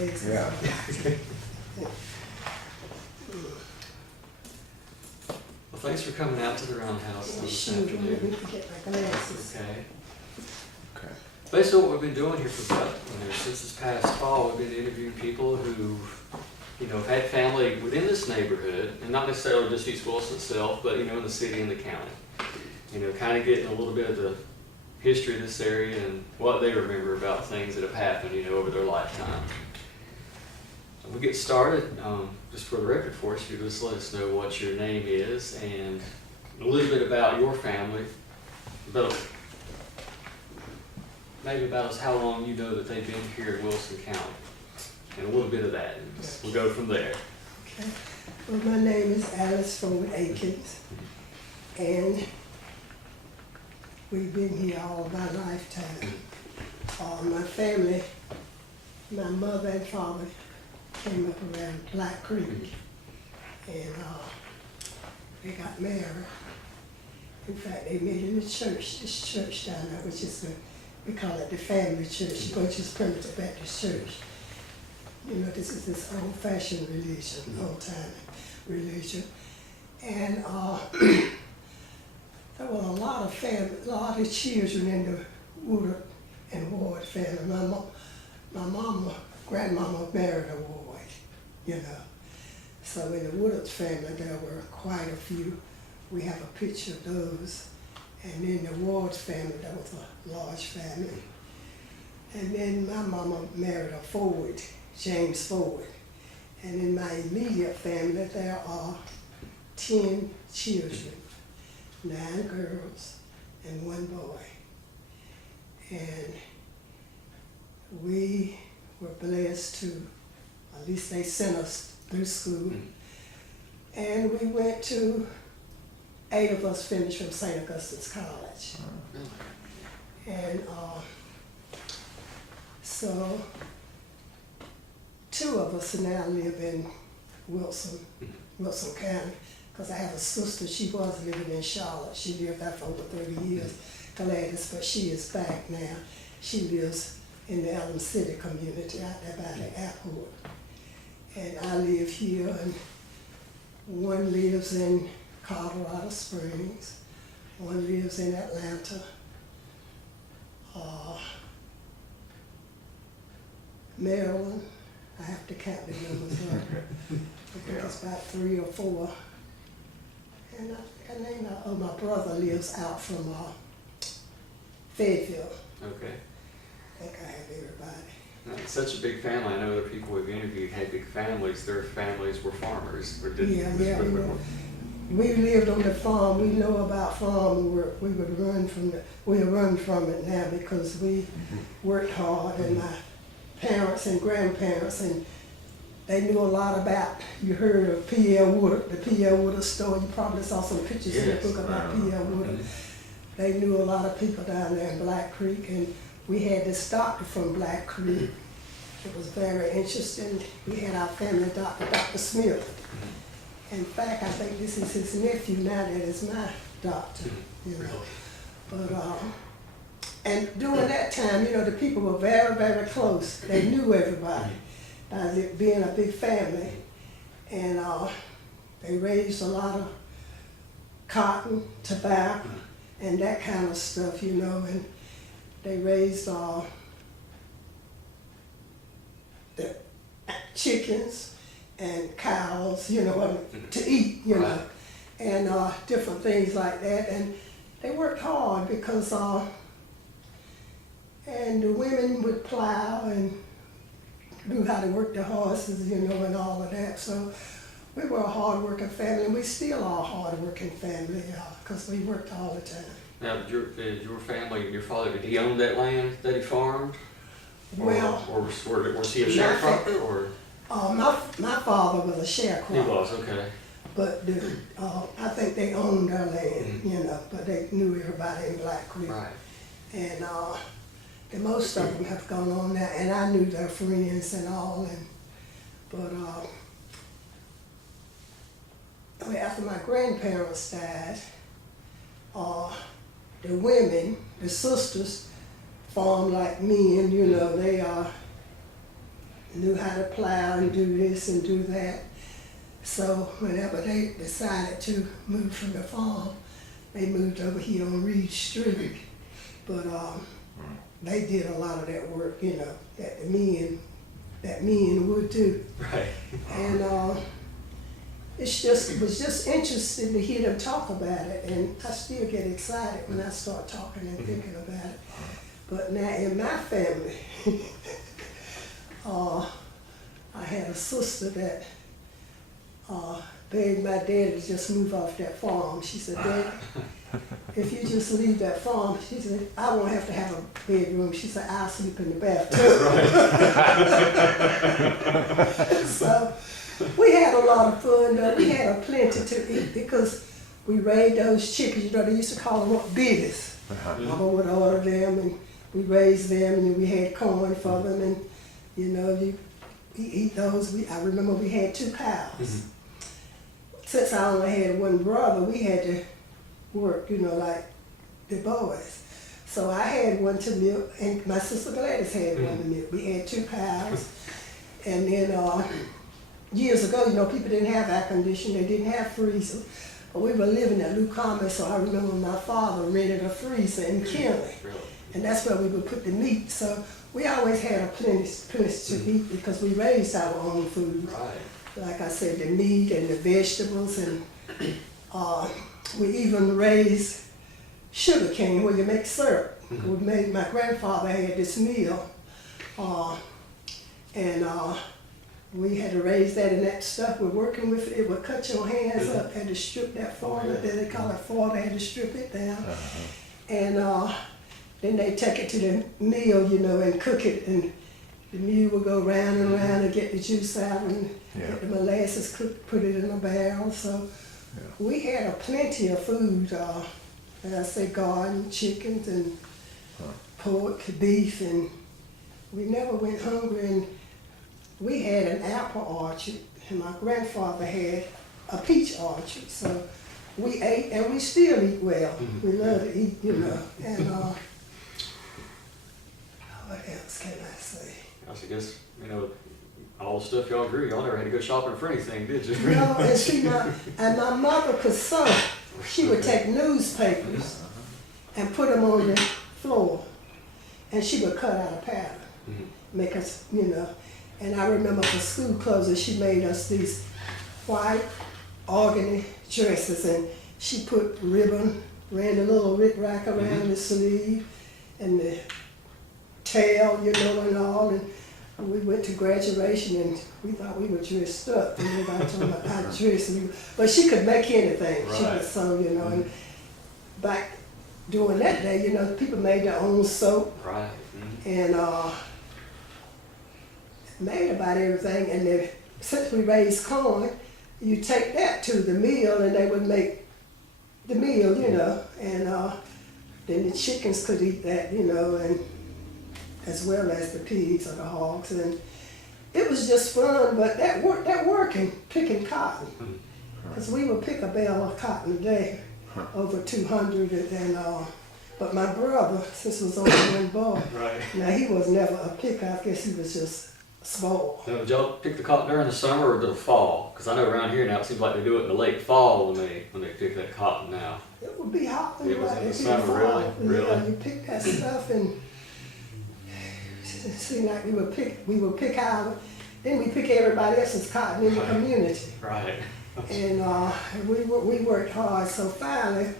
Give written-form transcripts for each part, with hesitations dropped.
glasses. Yeah. Well, thanks for coming out to the Roundhouse this Shoot, let me afternoon. forget my glasses. Okay. Okay. Basically, what we've been doing here for about, since this past fall, we've been interviewing people who, have had family within this neighborhood, and not necessarily just East Wilson itself, but, in the city and the county. Kind of getting a little bit of the history of this area and what they remember about things that have happened, over their lifetime. So we get started, just for the record for us, you just let us know what your name is and a little bit about your family, maybe about how long you know that they've been here in Wilson County, and a little bit of that, and we'll go from there. Okay. Well, my name is Alice Ford Eakins, and we've been here all my lifetime. My family, my mother and father came up around Black Creek, and they got married. In fact, they met in the church, this church down there, which is we call it the family church, which is Primitive Baptist Church. This is this old-fashioned religion, old-time religion. And there were a lot of children in the Woodard and Ward family. My grandmama married a Ward, So in the Woodard family, there were quite a few. We have a picture of those. And in the Ward family, there was a large family. And then my mama married a Ford, James Ford. And in my immediate family, there are 10 children, 9 girls and 1 boy. And we were blessed to, at least they sent us through school. And we went to, 8 of us finished from St. Augustine's College. And so 2 of us now live in Wilson County, because I have a sister. She was living in Charlotte. She lived there for over 30 years, Gladys, but she is back now. She lives in the Elm City community out there by the airport. And I live here, and one lives in Colorado Springs, one lives in Atlanta, Maryland. I have to count the numbers up. I think it's about 3 or 4. And my brother lives out from Fayetteville. Okay. I think I have everybody. It's such a big family. I know other people we've interviewed had big families. Their families were farmers. Or we lived on the farm. We know about farm. We run from it now because we worked hard, and my parents and grandparents, and they knew a lot about. You heard of P.L. Woodard, the P.L. Woodard store. You probably saw some pictures in the book about P.L. Woodard. They knew a lot of people down there in Black Creek, and we had this doctor from Black Creek. It was very interesting. We had our family doctor, Dr. Smith. In fact, I think this is his nephew now that is my doctor. But and during that time, the people were very, very close. They knew everybody, it being a big family, and they raised a lot of cotton, tobacco, and that kind of stuff, and they raised the chickens and cows, to eat, and different things like that. And they worked hard because, and the women would plow and knew how to work the horses, and all of that. So we were a hard-working family, and we still are a hard-working family, because we worked all the time. Now, did your family, your father, did he own that land that he farmed? Well, or was he a sharecropper, or? My father was a sharecropper. He was, okay. But I think they owned their land, but they knew everybody in Black Creek. Right. And most of them have gone on now, and I knew their friends and all. But after my grandparents died, the women, the sisters, farmed like men, knew how to plow and do this and do that. So whenever they decided to move from the farm, they moved over here on Reed Street. But they did a lot of that work, you know, that men would do. Right. And it was just interesting to hear them talk about it, and I still get excited when I start talking and thinking about it. But now in my family, I had a sister that begged my daddy to just move off that farm. She said, "Dad, if you just leave that farm," she said, "I won't have to have a bedroom." She said, "I'll sleep in the bathtub." So we had a lot of fun, though. We had a plenty to eat because we raised those chickens. You know, they used to call them biddies. Mama would order them, and we raised them, and we had corn for them, and you know, you eat those. I remember we had 2 cows. Since I only had one brother, we had to work, you know, like the boys. So I had one to milk, and my sister Gladys had one to milk. We had 2 cows, and then years ago, you know, people didn't have air conditioning, they didn't have freezer. But we were living at New Common, so I remember my father rented a freezer in Kinley, and that's where we would put the meat. So we always had a plenty to eat because we raised our own food. Right. Like I said, the meat and the vegetables, and we even raised sugar cane where you make syrup. My grandfather had this mill, and we had to raise that, and that stuff we're working with, it would cut your hands up, had to strip that foil, they call it foil, they had to strip it down. And then they take it to the mill, you know, and cook it, and the mule would go round and round and get the juice out and get the molasses cooked, put it in a barrel. So we had a plenty of food, as I say, garden, chickens and pork, beef, and we never went hungry. And we had an apple orchard, and my grandfather had a peach orchard. So we ate, and we still eat well. We love to eat, you know. And what else can I say? I guess, you know, all the stuff y'all grew, y'all never had to go shopping for anything, did you? No, and see, my mother could sew. She would take newspapers and put them on the floor, and she would cut out a pattern, make us, you know. And I remember for school clothes, she made us these white organdy dresses, and she put ribbon, ran a little rick-rack around the sleeve and the tail, you know, and all. And we went to graduation, and we thought we were dressed up. And everybody told me how to dress. But she could make anything. She could sew, you know. And back during that day, you know, people made their own soap. Right. And made about everything. And then, since we raised corn, you take that to the mill, and they would make the meal, you know. And then the chickens could eat that, you know, and as well as the pigs or the hogs. And it was just fun, but that working, picking cotton, because we would pick a bale of cotton a day, over 200, and but my brother, since it was only one boy, now he was never a picker. I guess he was just spoiled. Now, did y'all pick the cotton during the summer or the fall? Because I know around here now it seems like they do it in the late fall when they pick that cotton now. It would be hot. It was in the summer, really? Yeah, you pick that stuff, and it seemed like we would pick our, then we pick everybody else's cotton in the community. Right. And we worked hard. So finally,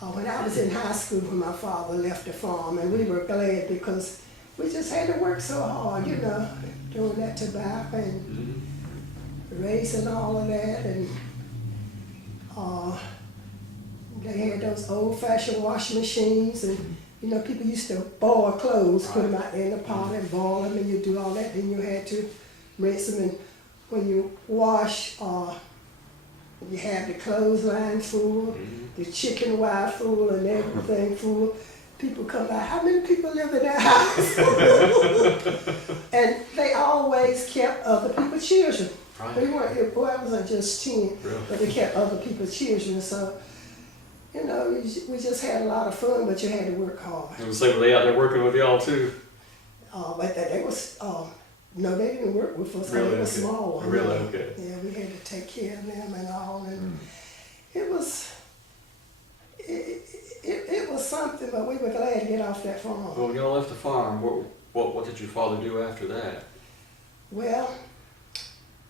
when I was in high school, when my father left the farm, and we were glad because we just had to work so hard, you know, doing that tobacco and raising all of that. And they had those old-fashioned washing machines, and you know, people used to boil clothes, put them out there in the pot and boil them, and you do all that. Then you had to rinse them, and when you wash, you have the clothesline full, the chicken wire full, and everything full. People come by, how many people live in that house? And they always kept other people's children. We weren't, it wasn't just 10, but they kept other people's children. So, you know, we just had a lot of fun, but you had to work hard. I was saying, were they out there working with y'all too? But they was, No, they didn't work with us. Really? They were Okay. small. Really? Okay. Yeah, we had to take care of them and all, and it was it was something. But we were glad to get off that farm. Well, when y'all left the farm, what did your father do after that? Well,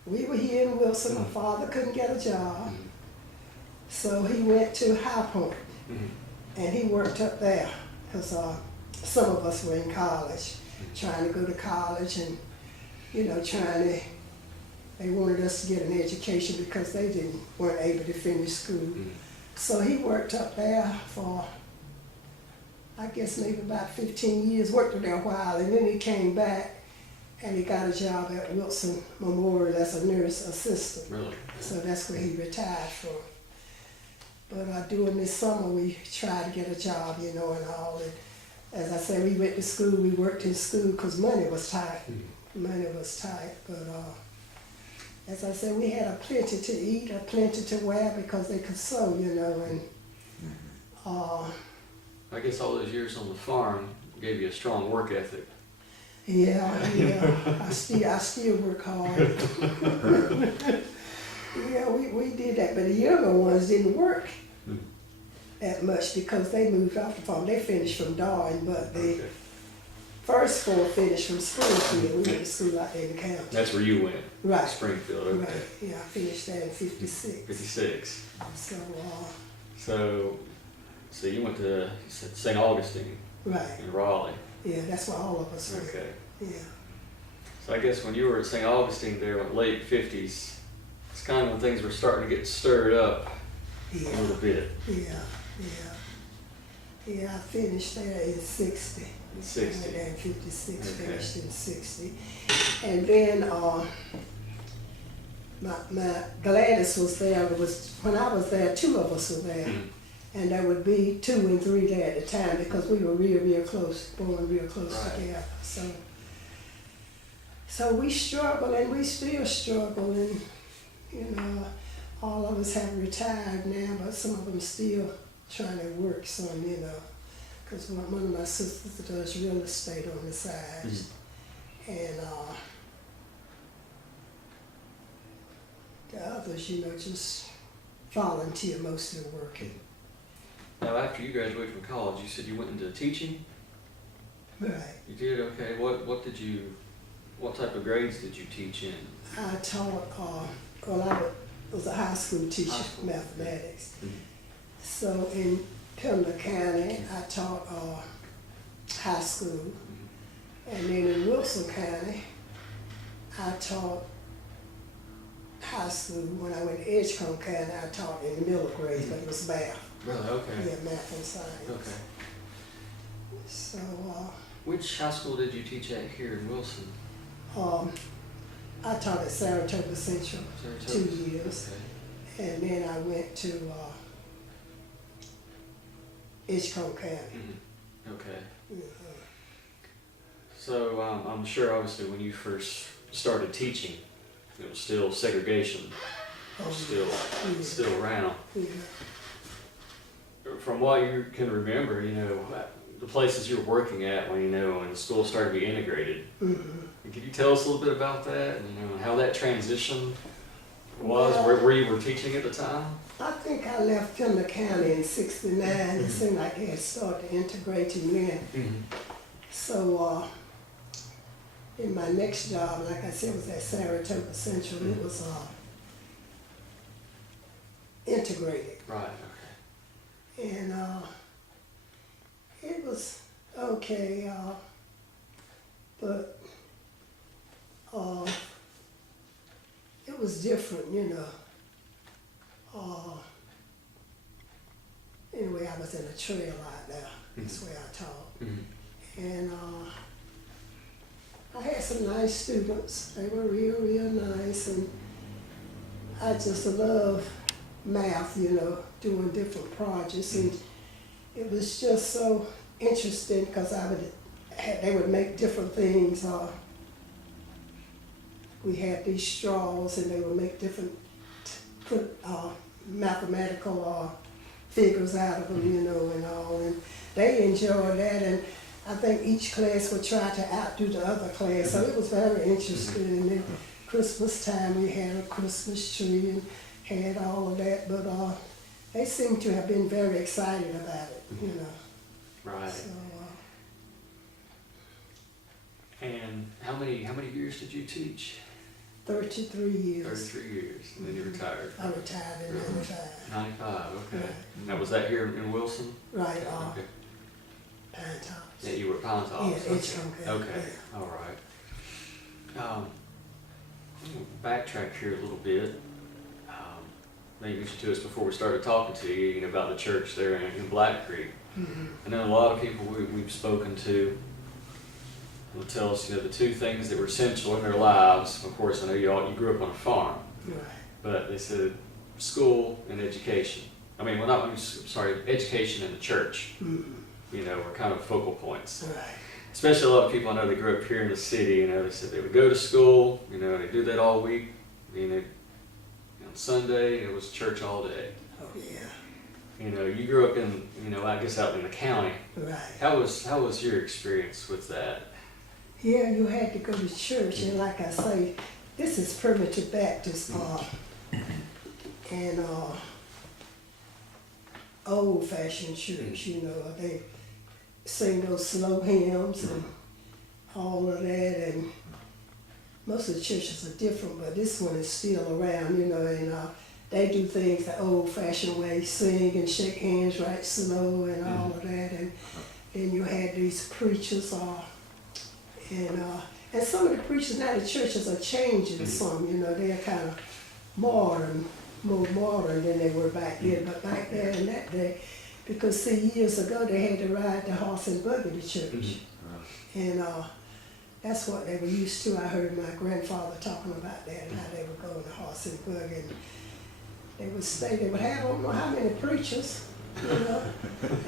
we were here in Wilson. My father couldn't get a job, so he went to High Point, and he worked up there because some of us were in college, trying to go to college, and they wanted us to get an education because they weren't able to finish school. So he worked up there for, I guess maybe about 15 years, worked there a while, and then he came back and he got a job at Wilson Memorial as a nurse assistant. Really? So that's where he retired from. But during this summer we tried to get a job, and all. And as I said, we went to school, we worked in school because money was tight. Money was tight, but as I said, we had a plenty to eat, a plenty to wear because they could sew, and I guess all those years on the farm gave you a strong work ethic. yeah, I still work hard. Yeah, we did that, but the younger ones didn't work that much because they moved off the farm. They finished from Darwin, but the first four finished from Springfield. We went to school out there in the county. That's where you went? Right. Springfield, okay. Right, yeah, I finished that in 56. 56. So, So you went to, you said St. Augustine right, in Raleigh. yeah, that's where all of us went. Okay. Yeah, So I guess when you were at St. Augustine there in the late 50s, it's kind of when things were starting to get stirred up a yeah, little bit. yeah, I finished there in 60. In 60. I went there in 56, Okay. finished in 60. And then my Gladys was there. When I was there, two of us were there. And there would be 2 and 3 there at the time because we were real close, born real close Right. together. So we struggle, and we still struggle, and all of us have retired now, but some of them still trying to work some, because one of my sisters does real estate on the side, and the others, just volunteer mostly working. Now after you graduated from college, you said you went into teaching? Right. You did? Okay. What type of grades did you teach in? I taught, I was a high school teacher, High school. mathematics. So in Pembroke County, I taught high school. And then in Wilson County, I taught high school. When I went to Edgecombe County, I taught in the middle grades, but it was math. Really? Okay. Yeah, math and science. Okay. So, Which high school did you teach at here in Wilson? I taught at Saratoga Central Saratoga? 2 years. Okay. And then I went to Edgecombe County. Okay. So I'm sure obviously when you first started teaching, it was still segregation, still around. Yeah. From what you can remember, the places you were working at when the school started to be integrated. Can you tell us a little bit about that and how that transition was, where you were teaching at the time? I think I left Pembroke County in '69. It seemed like they had started integrating then. So in my next job, like I said, was at Saratoga Central. It was integrated. Right. Okay. And it was okay, but it was different, Anyway, I was in a trail out there. That's where I taught. And I had some nice students. They were real nice, and I just love math, doing different projects, and it was just so interesting because they would make different things. We had these straws, and they would make put mathematical figures out of them, and all, and they enjoyed that, and I think each class would try to outdo the other class, so it was very interesting. And then Christmas time, we had a Christmas tree and had all of that, but they seem to have been very excited about it, you know. Right. So, And how many years did you teach? 33 years. 33 years, and then you retired. I retired in 95. 95, okay. Right. Now, was that here in Wilson? Right, Okay. Pine Tops. Yeah, you were at Pine Tops? Yeah, Edgecombe County, Okay, yeah. all right. I'm gonna backtrack here a little bit. Maybe you mentioned to us before we started talking to you, you know, about the church there in Black Creek. Mm-hmm. I know a lot of people we've spoken to will tell us, you know, the two things that were essential in their lives. Of course, I know you grew up on a farm, Right. but they said school and education. I mean, well, not, I'm sorry, education and the church, Mm-hmm. you know, were kind of focal points. Right. Especially a lot of people I know that grew up here in the city, you know, they said they would go to school, you know, they do that all week, you know, on Sunday, it was church all day. Oh, yeah. You know, you grew up in, you know, I guess out in the county. Right. How was your experience with that? Yeah, you had to go to church, and like I say, this is primitive Baptist and old-fashioned church. You know, they sing those slow hymns and all of that, and most of the churches are different, but this one is still around. You know, and they do things the old-fashioned way, sing and shake hands right slow and all of that, and then you had these preachers. And some of the preachers now, the churches are changing some, you know, they're kind of modern, more modern than they were back then. But back there in that day, because see, years ago they had to ride the horse and buggy to church. And that's what they were used to. I heard my grandfather talking about that and how they would go on the horse and buggy. And they would stay, they would have, I don't know how many preachers, you know,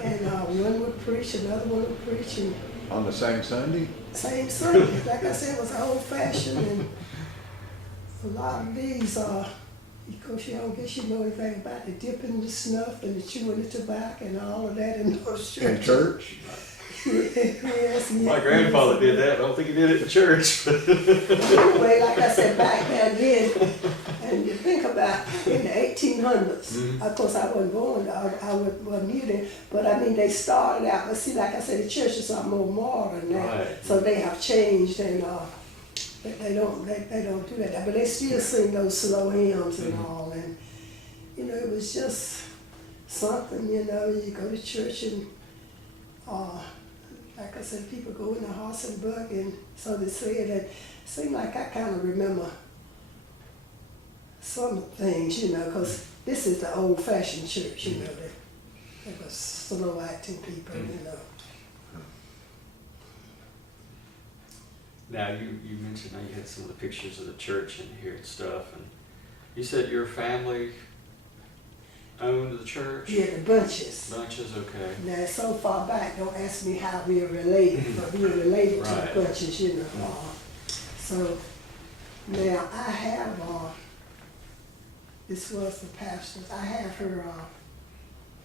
and one would preach, another one would preach, and on the same Sunday? same Sunday. Like I said, it was old fashioned, and a lot of these of course, I don't guess you know anything about the dipping the snuff and the chewing the tobacco and all of that in those churches. In church? Yes, My grandfather did that, but I don't think he did it in church. Anyway, like I said, back then, and you think about in the 1800s, of course I wasn't born, I wasn't near there, but I mean they started out, but see, like I said, the churches are more modern now, Right. so they have changed, and they don't do that, but they still sing those slow hymns and all, and you know, it was just something, you know, you go to church and like I said, people go in the horse and buggy, and so they said that. It seemed like I kind of remember some things, you know, because this is the old-fashioned church, you know, that was slow-acting people, you know. Now, you mentioned how you had some of the pictures of the church in here and stuff, and you said your family owned the church? Yeah, the bunches. Bunches, okay. Now, so far back, don't ask me how we are related, but we are related to Right. the bunches, you know. So now I have, this was the pastor's, I have her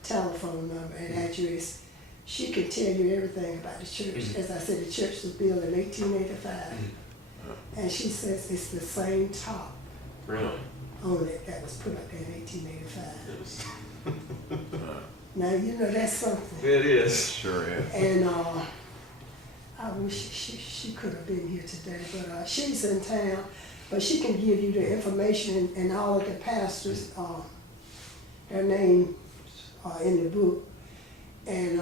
telephone number and address. She can tell you everything about the church. As I said, the church was built in 1885. And she says it's the same top Really? on it that was put up there in 1885. It was. Now, you know, that's something. It is. Sure is. And I wish she could have been here today, but she's in town. But she can give you the information and all of the pastors, their names are in the book. And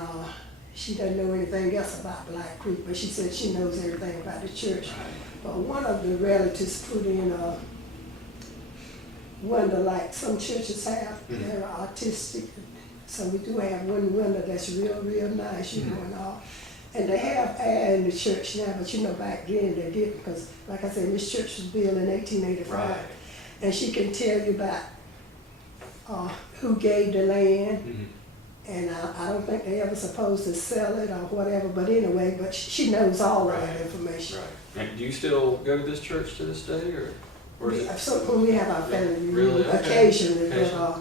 she doesn't know anything else about Black Creek, but she said she knows everything about the church. But one of the relatives put in a window like some churches have. They're artistic. So we do have one window that's real, real nice, you know, and all. And they have air in the church now, but you know, back then they didn't, because like I said, this church was built in 1885. Right. And she can tell you about who gave the land. And I don't think they ever supposed to sell it or whatever, but anyway, but she knows all of that information. Right. And do you still go to this church to this day, or is it? So when we have our family reunion, Really? Okay. occasionally, but Occasionally.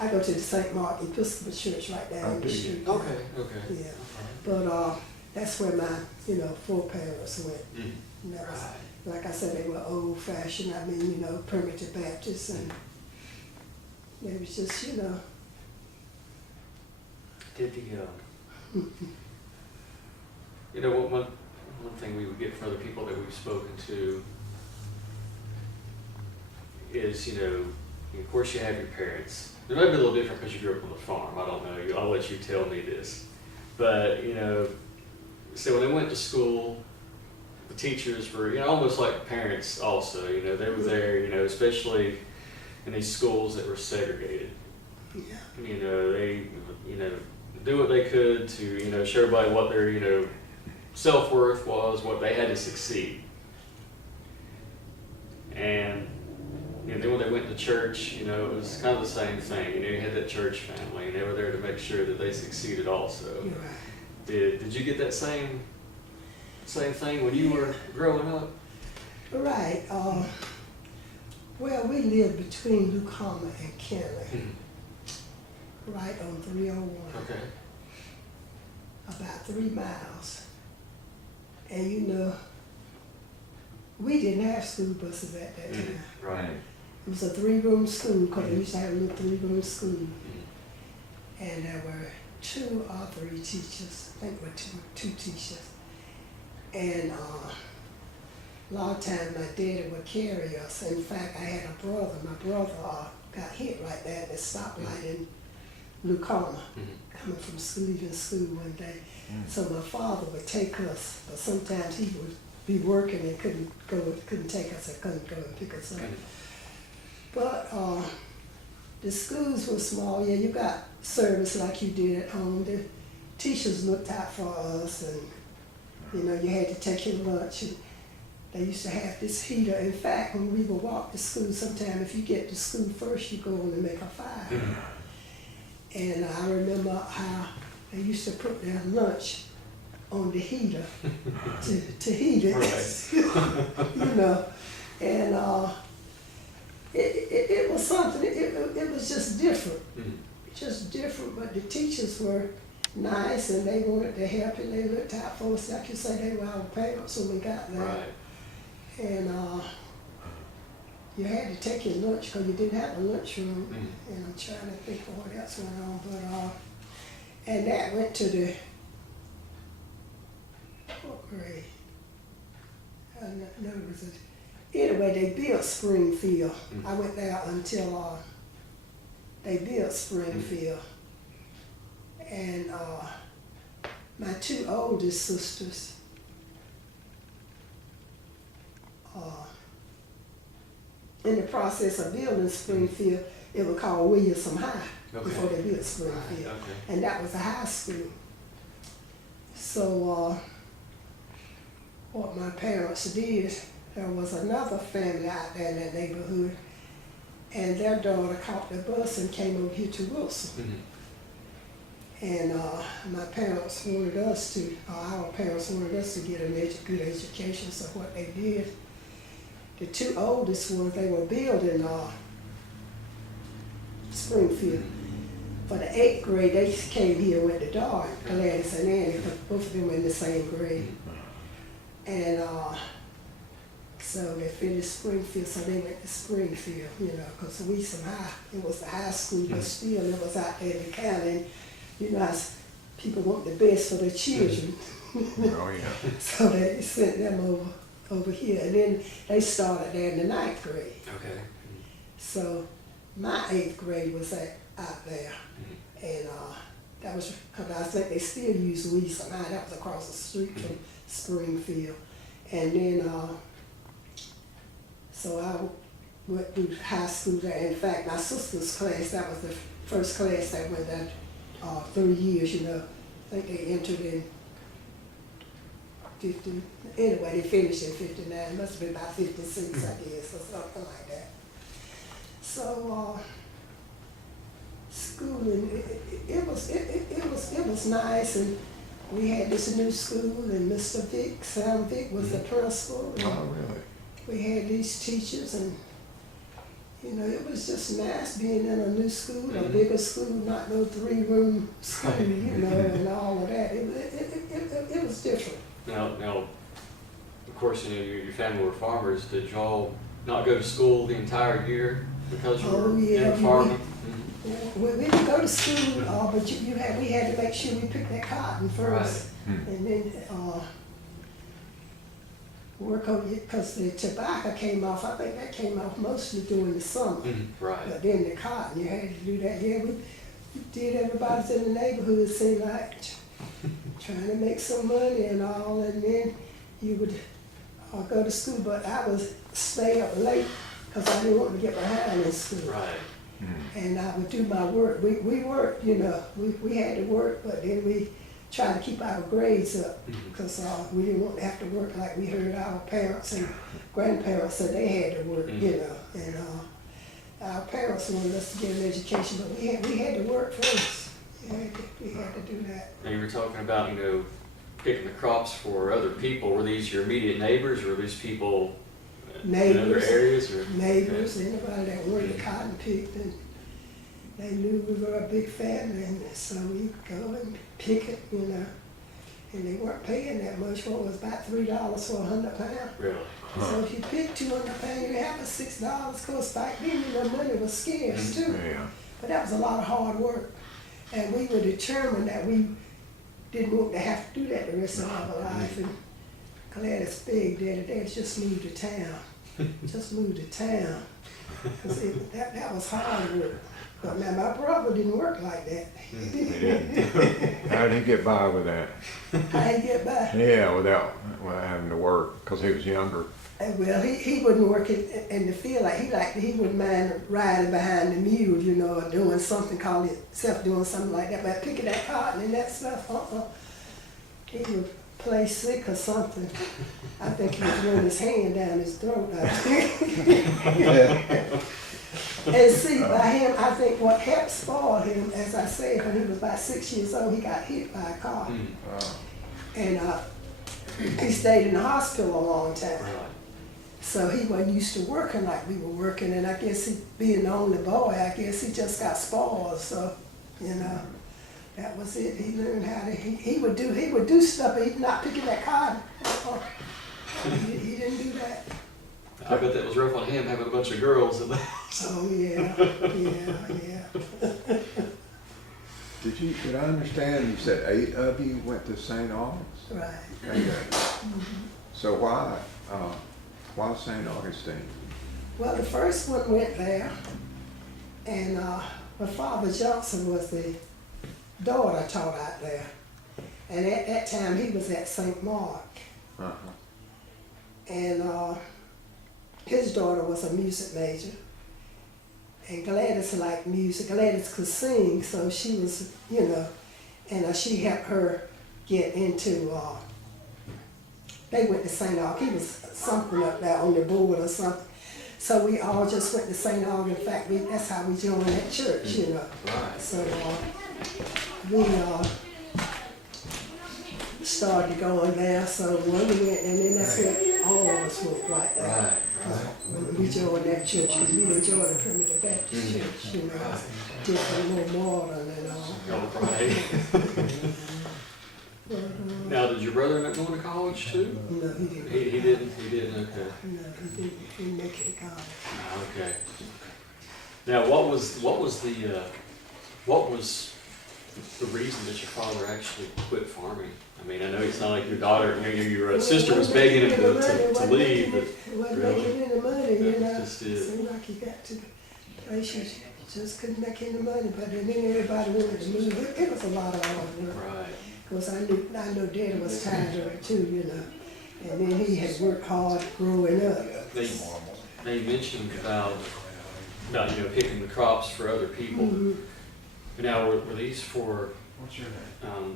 I go to the St. Mark Episcopal Church right down the street. Okay. Yeah, but that's where my, foreparents went. And that was, Right. like I said, they were old fashioned, I mean, primitive Baptists, and they was just, Did the, one thing we would get from other people that we've spoken to is, of course you have your parents. It might be a little different because you grew up on the farm. I don't know. I'll let you tell me this. But, so when they went to school, the teachers were, almost like parents also. They were there, especially in these schools that were segregated. yeah. They, do what they could to, show everybody what their, self-worth was, what they had to succeed. And, then when they went to church, it was kind of the same thing. You had that church family, and they were there to make sure that they succeeded also. You're right. Did you get that same thing when you were growing up? Right. Well, we lived between Lucama and Kenley, right on 301. Okay. About 3 miles. And we didn't have school buses at that time. Right. It was a 3-room school, because they used to have a little 3-room school. And there were 2 or 3 teachers, I think there were two teachers. And a lot of times my daddy would carry us. In fact, I had a brother. My brother got hit right there at the stoplight in Lucama, coming from leaving school one day. So my father would take us, but sometimes he would be working and couldn't take us, or couldn't go and pick us up. But the schools were small. Yeah, you got service like you did at home. The teachers looked out for us, and you had to take your lunch. And they used to have this heater. In fact, when we would walk to school, sometimes if you get to school first, you go on and make a fire. And I remember how they used to put their lunch on the heater to heat it. Right. And it was something. It was just different, just different. But the teachers were nice, and they wanted to help, and they looked out for us. Like you say, they were our parents when we got there. Right. And you had to take your lunch because you didn't have a lunchroom. And I'm trying to think of what else went on, but and that went to the what grade? I know it was anyway. They built Springfield. I went there until they built Springfield, and my 2 oldest sisters. In the process of building Springfield, it was called Williamson High before they built Springfield. Okay. And that was a high school. So what my parents did, there was another family out there in that neighborhood, and their daughter caught the bus and came over here to Wilson. And my parents wanted us to, our parents wanted us to get a good education, so what they did, the 2 oldest ones, they were building Springfield. For the 8th grade, they came here and went to Darton, Gladys and Annie, because both of them were in the same grade. And so they finished Springfield, so they went to Springfield, because Wilson High, it was the high school, but still it was out there in the county. As people want the best for their children. Oh, yeah. So they sent them over here, and then they started there in the 9th grade. Okay. So my 8th grade was out there, and that was because I think they still use Wilson High. That was across the street from Springfield, and then so I went through high school there. In fact, my sister's class, that was the first class that went there 3 years. I think they entered in 50. Anyway, they finished in 59. It must have been about 56, I guess, or something like that. So schooling, it was nice, and we had this new school, and Mr. Vick, Sam Vick was the principal. Oh, really? We had these teachers, and it was just nice being in a new school, a bigger school, not no 3-room school, and all of that. It was different. Now, of course, you know, your family were farmers. Did y'all not go to school the entire year because you were in farming? We didn't go to school, but we had to make sure we picked that cotton first, Right. and then work on it, because the tobacco came off. I think that came off mostly during the summer. Right. But then the cotton, you had to do that. Yeah, we did. Everybody's in the neighborhood seemed like trying to make some money and all, and then you would go to school. But I would stay up late because I didn't want to get behind in school. Right. And I would do my work. We worked, you know, we had to work, but then we tried to keep our grades up because we didn't want to have to work like we heard our parents and grandparents said they had to work, you know. And our parents wanted us to get an education, but we had to work first. We had to do that. Now you were talking about, you know, picking the crops for other people. Were these your immediate neighbors, or were these people in other areas? Or? Neighbors, anybody that wanted the cotton picked, and they knew we were a big family, and so we could go and pick it, you know. And they weren't paying that much. What was about $3 for 100 pounds. Really? So if you picked 200 pounds, you have a $6. Of course, back then, you know, money was scarce too. Yeah. But that was a lot of hard work, and we were determined that we didn't want to have to do that the rest of our life. And Gladys begged Daddy just moved to town. Just moved to town. 'Cause that was hard work. But now my brother didn't work like that. How did he get by with that? How he get by? Yeah, without having to work, because he was younger. Well, he wouldn't work in the field. He wouldn't mind riding behind the mule, you know, or doing something, call himself doing something like that. But picking that cotton and that stuff, he would play sick or something. I think he was running his hand down his throat. I think. And see, by him, I think what helped spoil him, as I said, when he was about 6 years old, he got hit by a car. And he stayed in the hospital a long time. So he wasn't used to working like we were working, and I guess he, being the only boy, I guess he just got spoiled. So, you know, that was it. He learned how to. He would do stuff, but he's not picking that cotton. He didn't do that. I bet that was rough on him having a bunch of girls in the house. Oh yeah. Did I understand you said 8 of you went to St. Augustine? Right. Okay. So why St. Augustine? Well, the first one went there, and my Father Johnson was the daughter I taught out there. And at that time, he was at St. Mark. And his daughter was a music major. And Gladys liked music. Gladys could sing, so she was, you know, and she helped her get into, they went to St. Aug. He was something up there on the board or something. So we all just went to St. Aug. In fact, that's how we joined that church, you know. Right. So we started going there. So when we went, and then that's when all of us went right there. When we joined that church, because we didn't join the Primitive Baptist Church, you know, different, more modern and all. Now, did your brother end up going to college too? No, he didn't. He didn't. Okay. No, he didn't make it to college. Okay. Now, what was the reason that your father actually quit farming? I mean, I know it's not like your daughter, your sister was begging him to leave, but It wasn't really, making any money, you know. just It did. seemed like he got to the place you just couldn't make any money, but then everybody wanted to move. It was a lot of hard work. Right. Because I know Daddy was tired of it too, you know. And then he had worked hard growing up. They mentioned about picking the crops for other people. Now, were these for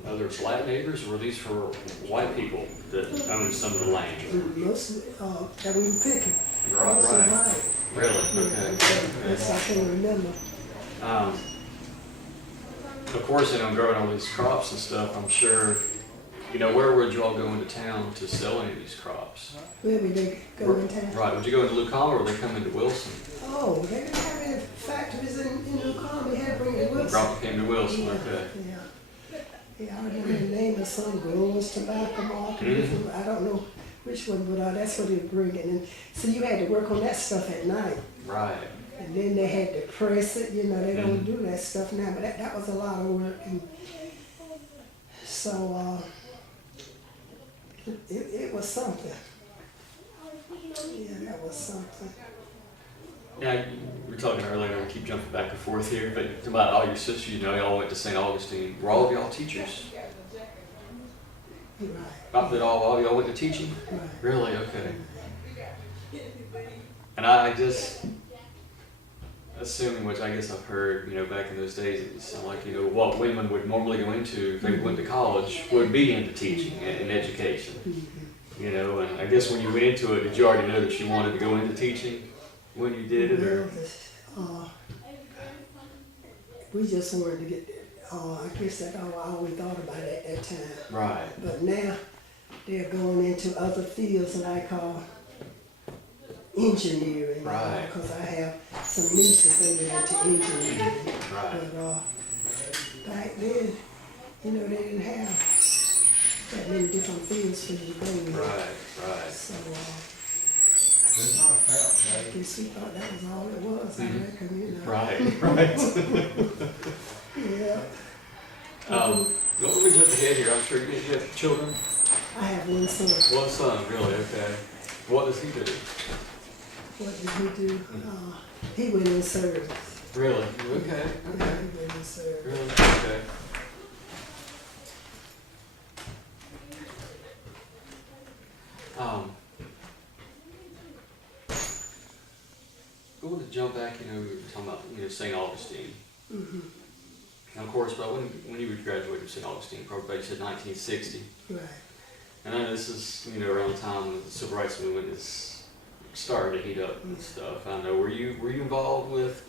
other black neighbors, or were these for white people that owned some of the land? Mostly that we were picking. Mostly Right. white. Really? Okay. That's I can remember. Of course, growing all these crops and stuff, I'm sure, where would you all go into town to sell any of these crops? Where would they go in town? Right, would you go into Lucama, or would they come into Wilson? Oh, they didn't have any factories in Lucama. They had to bring it to Wilson. Came to Wilson, okay. Yeah. Yeah, I remember the name of some growers tobacco market. Mhm. I don't know which one, but that's what they were bringing. And so you had to work on that stuff at night. Right. And then they had to press it. You know, they don't Mhm. do that stuff now, but that was a lot of work. And so it was something. Yeah, that was something. Now, you were talking earlier, we keep jumping back and forth here, but about all your sisters, you know, y'all went to St. Augustine. Were all of y'all teachers? Right. Not that all of y'all went to teaching? Right. Really? Okay. And I just, assuming, which I guess I've heard, you know, back in those days, it sounded like, you know, what women would normally go into if they went to college would be into teaching and education. You know, and I guess when you went into it, did you already know that you wanted to go into teaching when you did it? Or? We just wanted to get, I guess that's all I always thought about it at that time. Right. But now they're going into other fields like engineering. Right. Because I have some nieces that went into engineering. Right. But back then, you know, they didn't have that many different fields for you to go in. Right. So There's not a fountain, I guess we thought that was all it was, I Mhm. reckon, you know. Right. Yeah. Let me jump ahead here. I'm sure you have children. I have one son. One son, really? Okay. What does he do? What did he do? He went in service. Really? Okay. Yeah, Okay. he went in service. Really? Okay. Going to jump back, you know, we were talking about, you know, St. Augustine. Mm-hmm. And of course, but when you graduated from St. Augustine, probably you said 1960. Right. And I know this is, you know, around the time when the civil rights movement is starting to heat up and stuff. I know. Were you involved with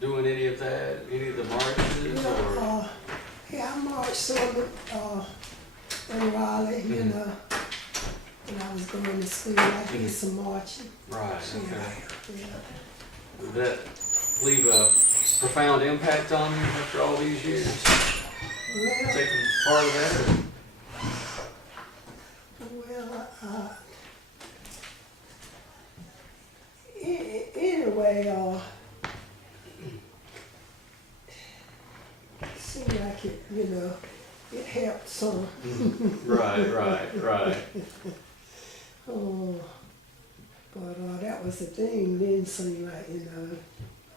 doing any of that, any of the marches, or? Yeah, I marched some in Raleigh, you Mhm. know. When I was going to school, I did some marching. Right. Yeah. Okay. Yeah. Did that leave a profound impact on you after all these years? Well, Taking part of that? Or? Anyway, seemed like it, you know, it helped some. Right. Oh, but that was the thing. Didn't seem like, you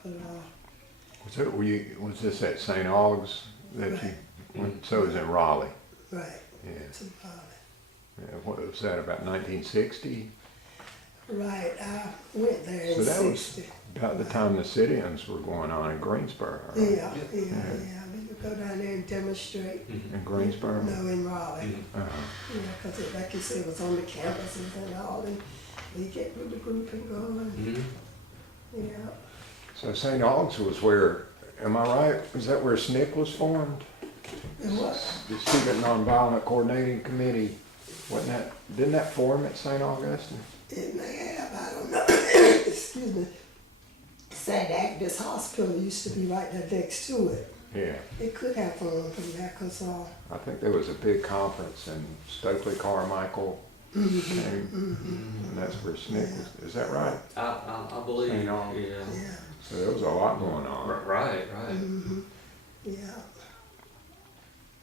know, but was this at St. Aug's that Right. you went? So it was in Raleigh. right. Yeah. To Raleigh. Yeah. What was that, about 1960? Right, I went there So in that was 60. about the time the sit-ins were going on in Greensboro. Right? Yeah. We would go down there and demonstrate. In Greensboro? No, in Raleigh. Mhm. Uh-huh. Yeah, because like you said, it was on the campuses and all, and we get with the group and go, and, Mhm. yeah. So St. Aug's was where, am I right? Was that where SNCC was formed? And what? The Student Nonviolent Coordinating Committee, didn't that form at St. Augustine? It may have, I don't know. Excuse me. St. Agnes Hospital used to be right there next to it. Yeah. It could have fallen from there, because, I think there was a big conference in Stokely Carmichael came, and that's where SNCC was. Is that right? I believe. St. Aug. Yeah. yeah. So there was a lot going on. Right. Mm-hmm. Yeah.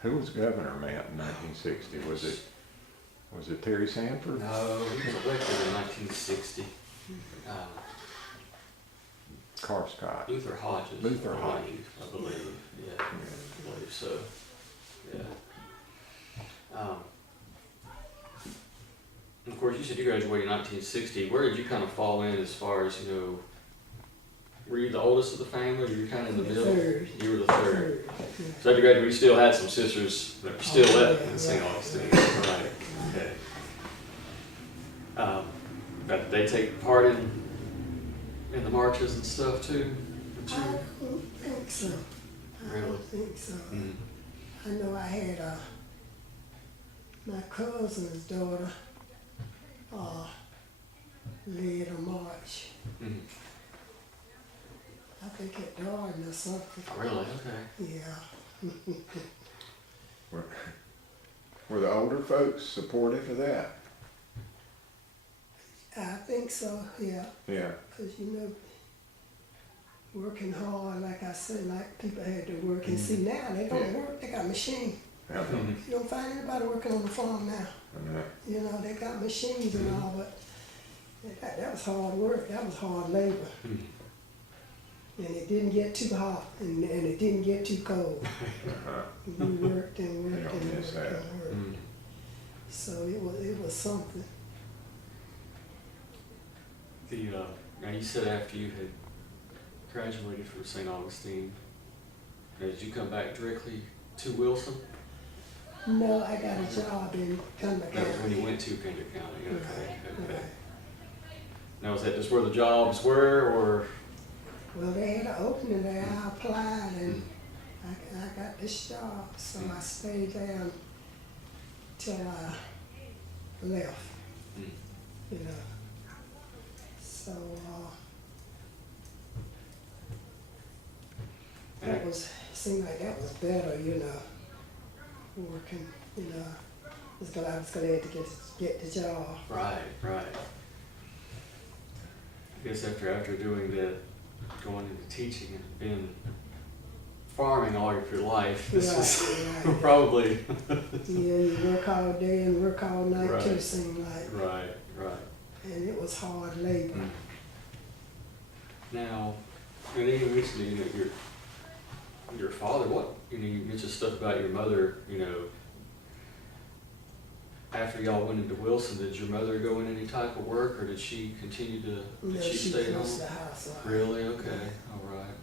Who was governor, Matt, in 1960? Was it Terry Sanford? No, he was elected in 1960. Carr Scott. Luther Hodges. Luther Hodges. I believe. Yeah. I believe so. Yeah. Of course, you said you graduated in 1960. Where did you kind of fall in as far as, you know, were you the oldest of the family, or you were kind of in the middle? Third. You were the third. Yeah. So after you graduated, you still had some sisters that were still Oh, left yeah, in St. right. Augustine. Right. Okay. But did they take part in the marches and stuff too? I don't think so. I Really? don't think so. Mm. I know I had my cousin's daughter led a march. Mm. I think at Barton or something. Really? Okay. Yeah. Were the older folks supportive of that? I think so, yeah, Yeah. because you know, working hard, like I said, like people had to work, and see now they don't work, they got machines. Yeah. You don't find anybody working on the farm now. You know, they got machines and all, but that was hard work, that was hard labor. And it didn't get too hot, and it didn't get too cold. You worked and worked and worked and worked. So it was something. Now you said after you had graduated from St. Augustine, did you come back directly to Wilson? No, I got a job in Pender That was when you County. went to Pender County, okay. Right. Now was that just where the jobs were, or? Well, they had an opening there, I applied and I got this job, so I stayed there till I left, you know. So, that seemed like that was better, you know, working, you know. I was glad to get the job. Right. I guess after doing that, going into teaching and been farming all of your life, this is Right. probably. Yeah, you work all day and work all night too, seemed like. Right. And it was hard labor. Now, and you mentioned, your father, you mentioned stuff about your mother, after y'all went into Wilson, did your mother go in any type of work, or did she continue to, No, she stay home? closed the house. Really? Okay, all right.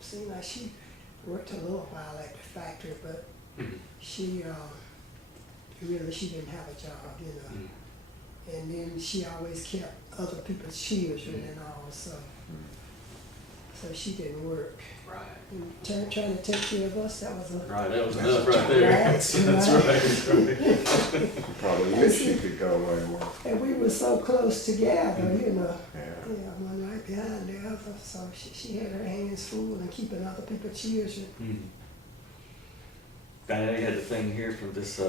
Seemed like she worked a little while at the factory, but she didn't have a job, you know. And then she always kept other people's children and all, so she didn't work. Right. And trying to take care of us, that was That was enough right there. That's right. You probably wish you could go away and work. And we were so close together, you know. Yeah. One right behind the other, so she had her hands full and keeping other people's children. I had the thing here from this,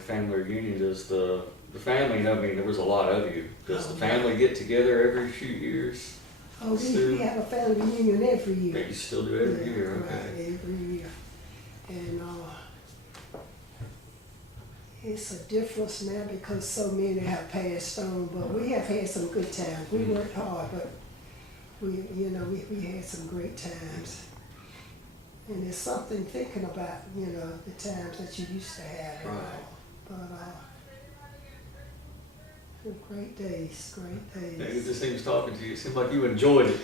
family reunion. Does the family, there was a lot of you. Does the family get together every few years? Oh, we have a family reunion every year. Yeah, you still do every year, okay. Right, every year. And it's a difference now because so many have passed on, but we have had some good times. We worked hard, but we had some great times. And it's something thinking about, the times that you used to have and all. But great days. It just seems talking to you, it seems like you enjoyed it.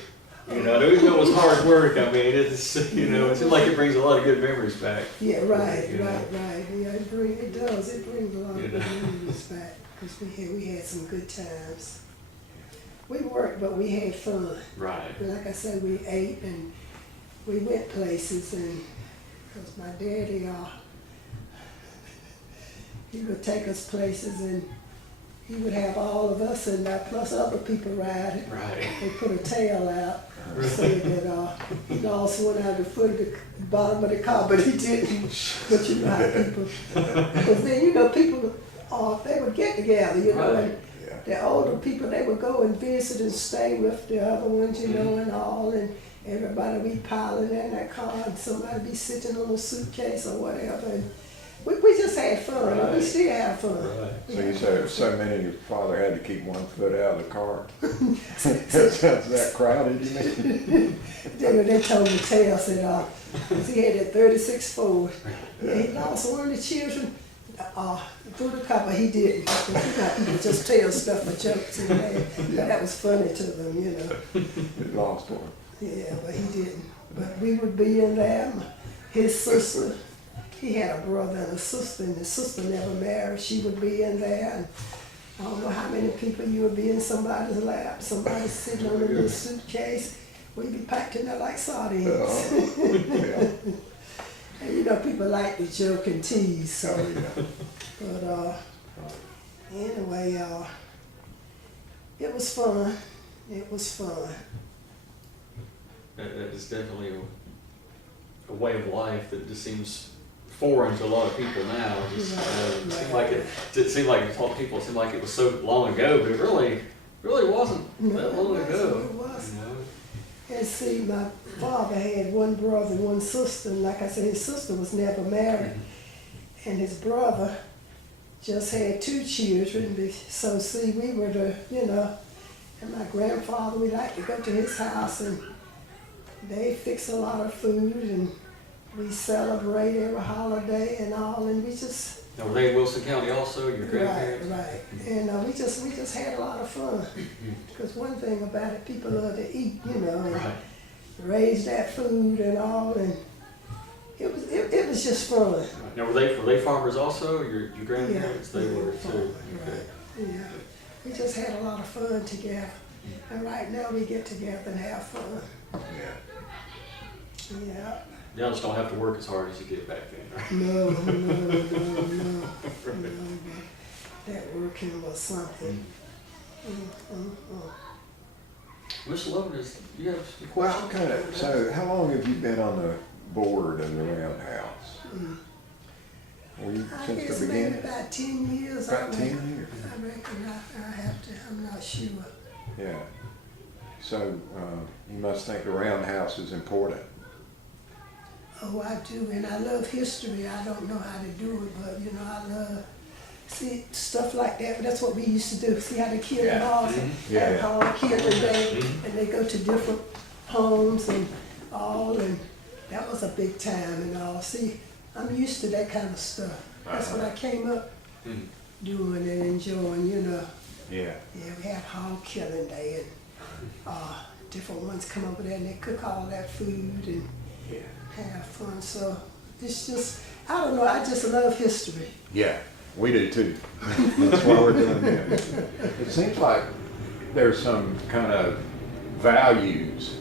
Even though it was hard work, it seems like it brings a lot of good memories back. Yeah, right. Yeah, it does. It brings a lot of good memories back because we had some good times. We worked, but we had fun. Right. But like I said, we ate and we went places, and because my daddy, he would take us places and he would have all of us and plus other people riding. Right. They put a tail out, saying that he lost one out of the foot of the bottom of the car, but he didn't. But you know how people, because then people, they would get together, and the older people, they would go and visit and stay with the other ones, and all, and everybody would be piling in that car, and somebody be sitting on a suitcase or whatever. And we just had fun. Right. We still have fun. Right. So you said so many, your father had to keep one foot out of the car. That's that crowded, you mean? They told me, tale said, he had that 36 Ford. Yeah, he lost one of the children through the car, but he didn't. People just tell stuff for jokes, and that was funny to them, He lost one. Yeah, but he didn't. But we would be in there. His sister, he had a brother and a sister, and his sister never married. She would be in there, and I don't know how many people you would be in somebody's lap, somebody sitting on a little suitcase. We'd be packed in there like sardines. And people like to joke and tease, so. But anyway, it was fun. It was fun. That is definitely a way of life that just seems foreign to a lot of people now. Just, it seemed like to talk to people, it seemed like it was so long ago, but it really wasn't that long ago. It was. You know? And see, my father had one brother and one sister, and like I said, his sister was never married, and his brother just had 2 children. So see, we were and my grandfather, we liked to go to his house, and they fix a lot of food, and we celebrate every holiday and all, and we just. Now, were they in Wilson County also, your grandparents? Right. And we just had a lot of fun. Because one thing about it, people love to eat, and raise that food and all, and it was just fun. Right. Now, were they farmers also? Your grandparents, they were too. Right. Yeah. We just had a lot of fun together. And right now we get together and have fun. Yeah. Y'all just don't have to work as hard as you did back then, right? No. That working was something. Mr. Lovett, you have some Well, questions? so how long have you been on the board of the Roundhouse? Were you I since guess the maybe beginning? about 10 years. About 10 years. I reckon I have to, I'm not sure. Yeah. So you must think the Roundhouse is important. Oh, I do, and I love history. I don't know how to do it, but I love, see, stuff like that. But that's what we used to do. See how they kill them all, and home killing day, and they go to different homes and all, and that was a big time and all. See, I'm used to that kind of stuff. That's what I came up doing and enjoying, Yeah. Yeah, we had hog killing day, and different ones come over there and they cook all that food and have fun. So it's just, I don't know, I just love history. Yeah, we do too. That's why we're doing this. It seems like there's some kind of values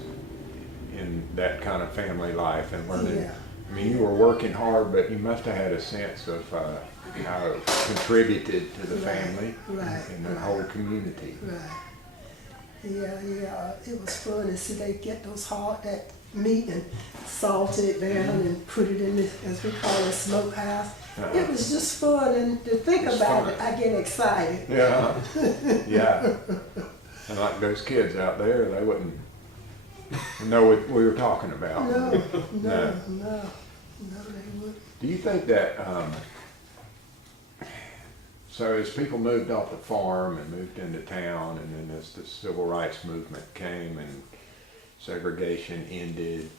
in that kind of family life and learning. Yeah. I mean, you were working hard, but you must have had a sense of how it contributed to the family and the whole community. Right. Yeah, it was fun to see they get that meat and salt it down and put it in this, as we call it, smokehouse. It was just fun, and to think about it, I get excited. Yeah, yeah. And like those kids out there, they wouldn't know what we were talking about. No, they wouldn't. Do you think that, so as people moved off the farm and moved into town, and then as the civil rights movement came and segregation ended,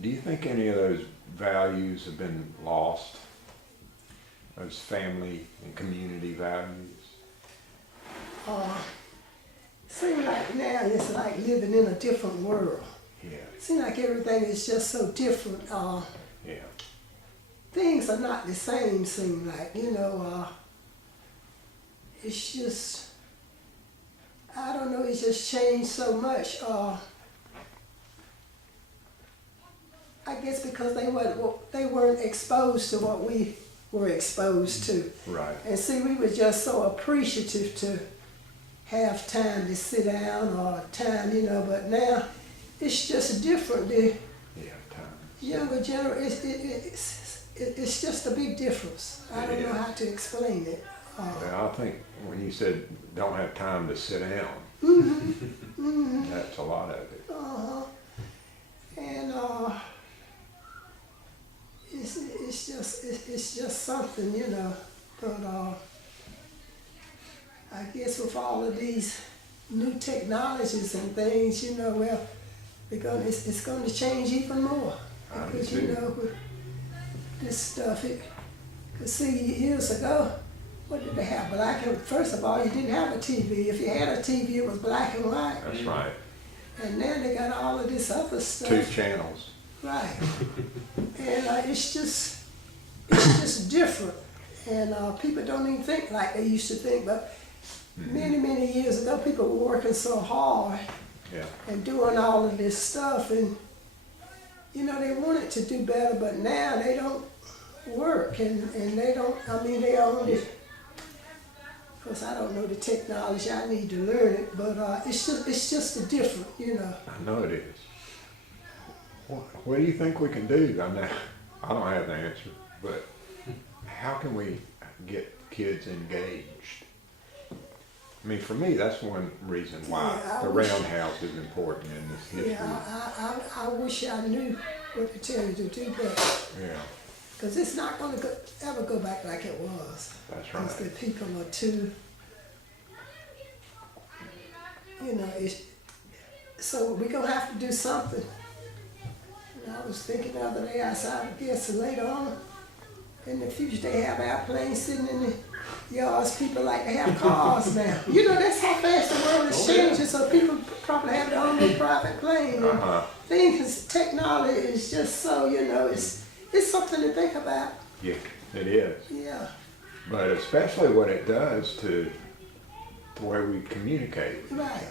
do you think any of those values have been lost? Those family and community values? Seems like now it's like living in a different world. Yeah. Seems like everything is just so different. Yeah. Things are not the same, seem like, it's just, I don't know, it's just changed so much. I guess because they weren't exposed to what we were exposed to. Right. And see, we were just so appreciative to have time to sit down or time, but now it's just different. The younger generation, it's just a big difference. I don't know how to explain it. I think when you said don't have time to sit down, that's a lot of it. And it's just something, But I guess with all of these new technologies and things, well, it's going to change even more. Because with this stuff, because see, years ago, what did they have? First of all, you didn't have a TV. If you had a TV, it was black and white. That's right. And now they got all of this other stuff. 2 channels. Right. And it's just different. And people don't even think like they used to think. But many, many years ago, people were working so hard and doing all of this stuff. And, they wanted to do better, but now they don't work. And they don't, they only, of course, I don't know the technology. I need to learn it. But it's just a different, I know it is. What do you think we can do? I don't have the answer, but how can we get kids engaged? I mean, for me, that's one reason why Yeah, I the wish- roundhouse is important in this history. Yeah, I wish I knew what to tell you to do better. Yeah, Because it's not going to ever go back like it was. that's Because the right. people are too, so we're going to have to do something. And I was thinking the other day, I said, I guess later on in the future they have airplanes sitting in the yards. People like to have cars now. That's how fast the world is changing, so people probably have their own private plane. And Uh-huh. things, technology is just so, it's something to think about. Yeah, it is. Yeah, But especially what it does to the way we communicate. right.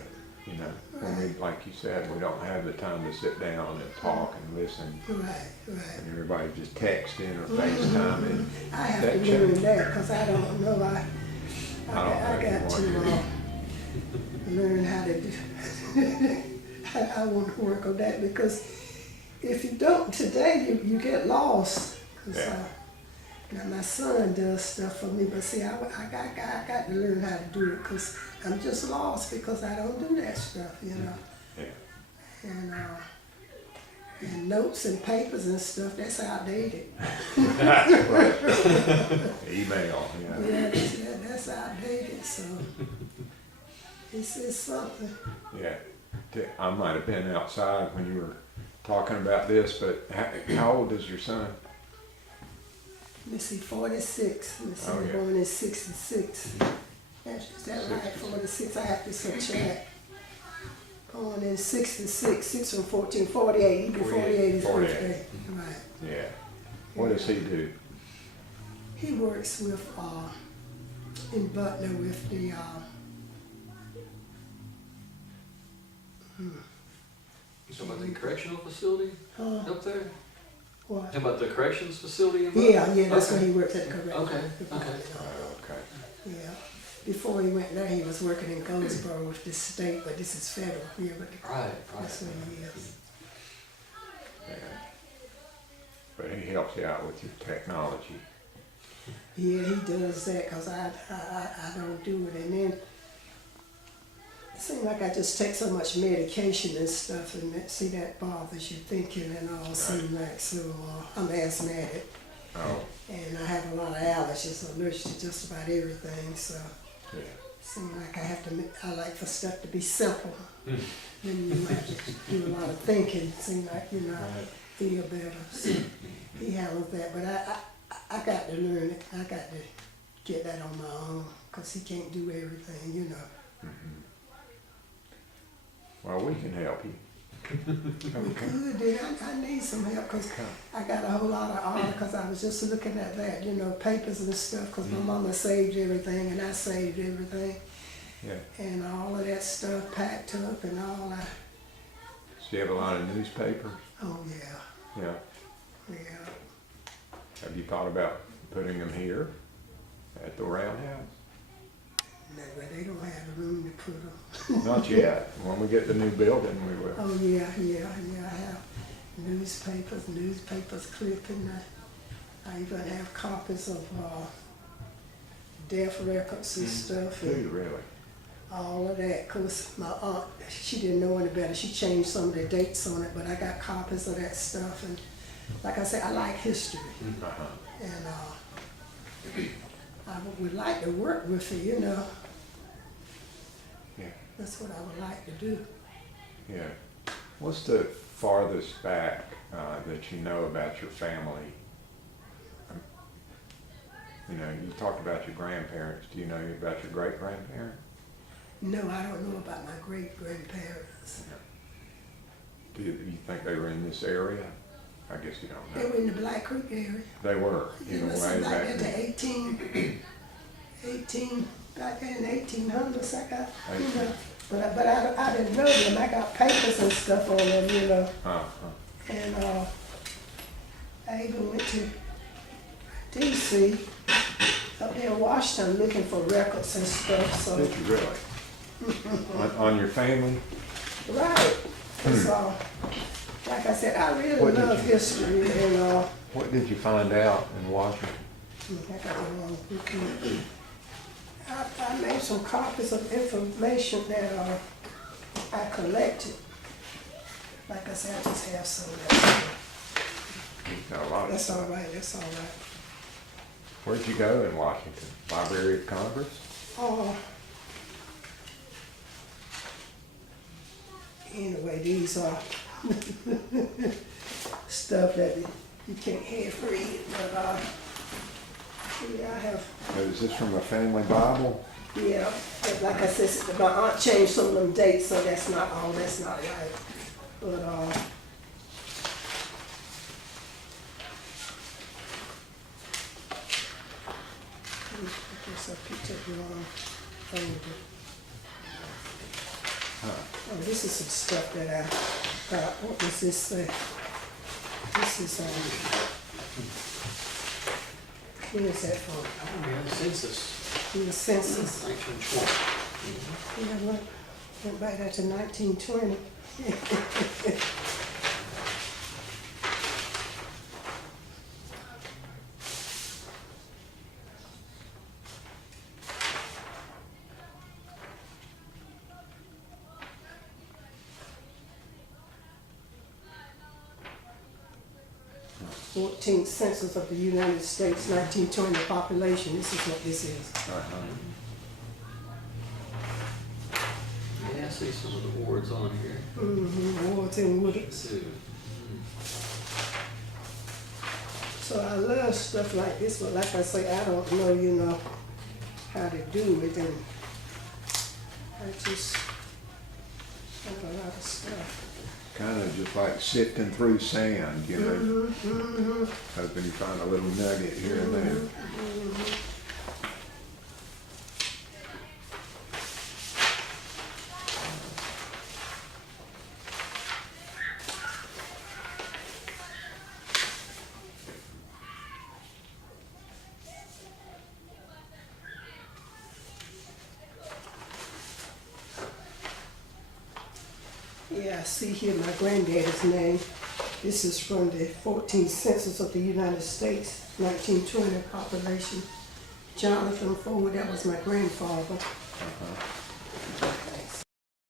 When we, like you said, we don't have the time to sit down and talk and listen, Right. and everybody's just texting or FaceTiming. I have That to learn changes. that because I don't know. I I don't got think you to want learn how to do. I want to work on that because if you don't today, you get lost. 'Cause, Yeah. now my son does stuff for me, but see, I got to learn how to do it because I'm just lost because I don't do that stuff, Yeah. And notes and papers and stuff, that's outdated. Right. Email, yeah. Yeah, that's outdated, so it's something. Yeah. I might have been outside when you were talking about this, but how old is your son? Let me see, 46. Let me see, Oh, yeah. born in 66. Is that right? 46, I have to subtract. Born in 66, 6 from 14, 48. Even 48 is 48. birthday. Right. Yeah. What does he do? He works with, in Butler with the, You talking about the correctional facility up there? what? Talking about the corrections facility in Yeah, Butler? that's Okay. where he works at the correctional. Okay, department. Okay. Yeah. Before he went there, he was working in Goldsboro with the state, but this is federal here, but Right, that's right. where he is. Yeah. But he helps you out with your technology. Yeah, he does that because I don't do it. And then it seems like I just take so much medication and stuff, and that bothers your thinking and all. Seems like so. I'm asthmatic, Oh, and I have a lot of allergies, allergic to just about everything. So yeah. it seems like I like for stuff to be simple. Hmm. Then you have to do a lot of thinking. Seems like Right. feel better. So he handles that, but I got to learn it. I got to get that on my own because he can't do everything, Well, we can help you. Okay. Good, then I need some help because I got a whole lot of articles. I was just looking at that, papers and stuff because my mama saved everything and I saved everything. Yeah. And all of that stuff packed up and all that. So you have a lot of newspapers? Oh, yeah, Yeah. yeah. Have you thought about putting them here at the Roundhouse? No, but they don't have room to put them. Not yet. When we get the new building, we will. Oh, yeah, I have newspapers clipping. I even have copies of death records and stuff. Do you really? All of that, because my aunt, she didn't know any better. She changed some of the dates on it, but I got copies of that stuff. And like I said, I like history. Uh-huh. And I would like to work with it, Yeah. That's what I would like to do. Yeah. What's the farthest back that you know about your family? You talked about your grandparents. Do you know about your great-grandparents? No, I don't know about my great-grandparents. Do you think they were in this area? I guess you don't They know. were in the Black Creek area. They were, It in a was way, like back that then. to 18, back in 1800s, I got, 18. but I didn't know them. I got papers and stuff on them, Uh-huh. and I even went to D.C. up there in Washington looking for records and stuff, so, Did you really? on your family? right. So, like I said, I really What did love you- history, and What did you find out in Washington? I got the wrong book here. I made some copies of information that I collected. Like I said, I just have some of that. You've got a lot of That's stuff. all right, that's all right. Where'd you go in Washington? Library of Congress? Oh. Anyway, these are stuff that you can't have read, but yeah, I have, Oh, is this from a family Bible? yeah, but like I said, my aunt changed some of them dates, so that's not right. But I guess I picked up the wrong folder. Oh, this is some stuff that I got. What does this say? This is, where is that from? Oh, yeah, the census, The census. 1920. Yeah, went back there to 1920. Fourteenth census of the United States, 1920 population. This is what this is. Yeah, I see some of the wards on here. Wards and Wooded. Too. So I love stuff like this, but like I say, I don't know, how to do it, and I just have a lot of stuff. Kind of just like sifting through sand, hoping you find a little nugget here and there. Yeah, I see here my granddaddy's name. This is from the 14th census of the United States, 1920 population. Jonathan Ford, that was my grandfather.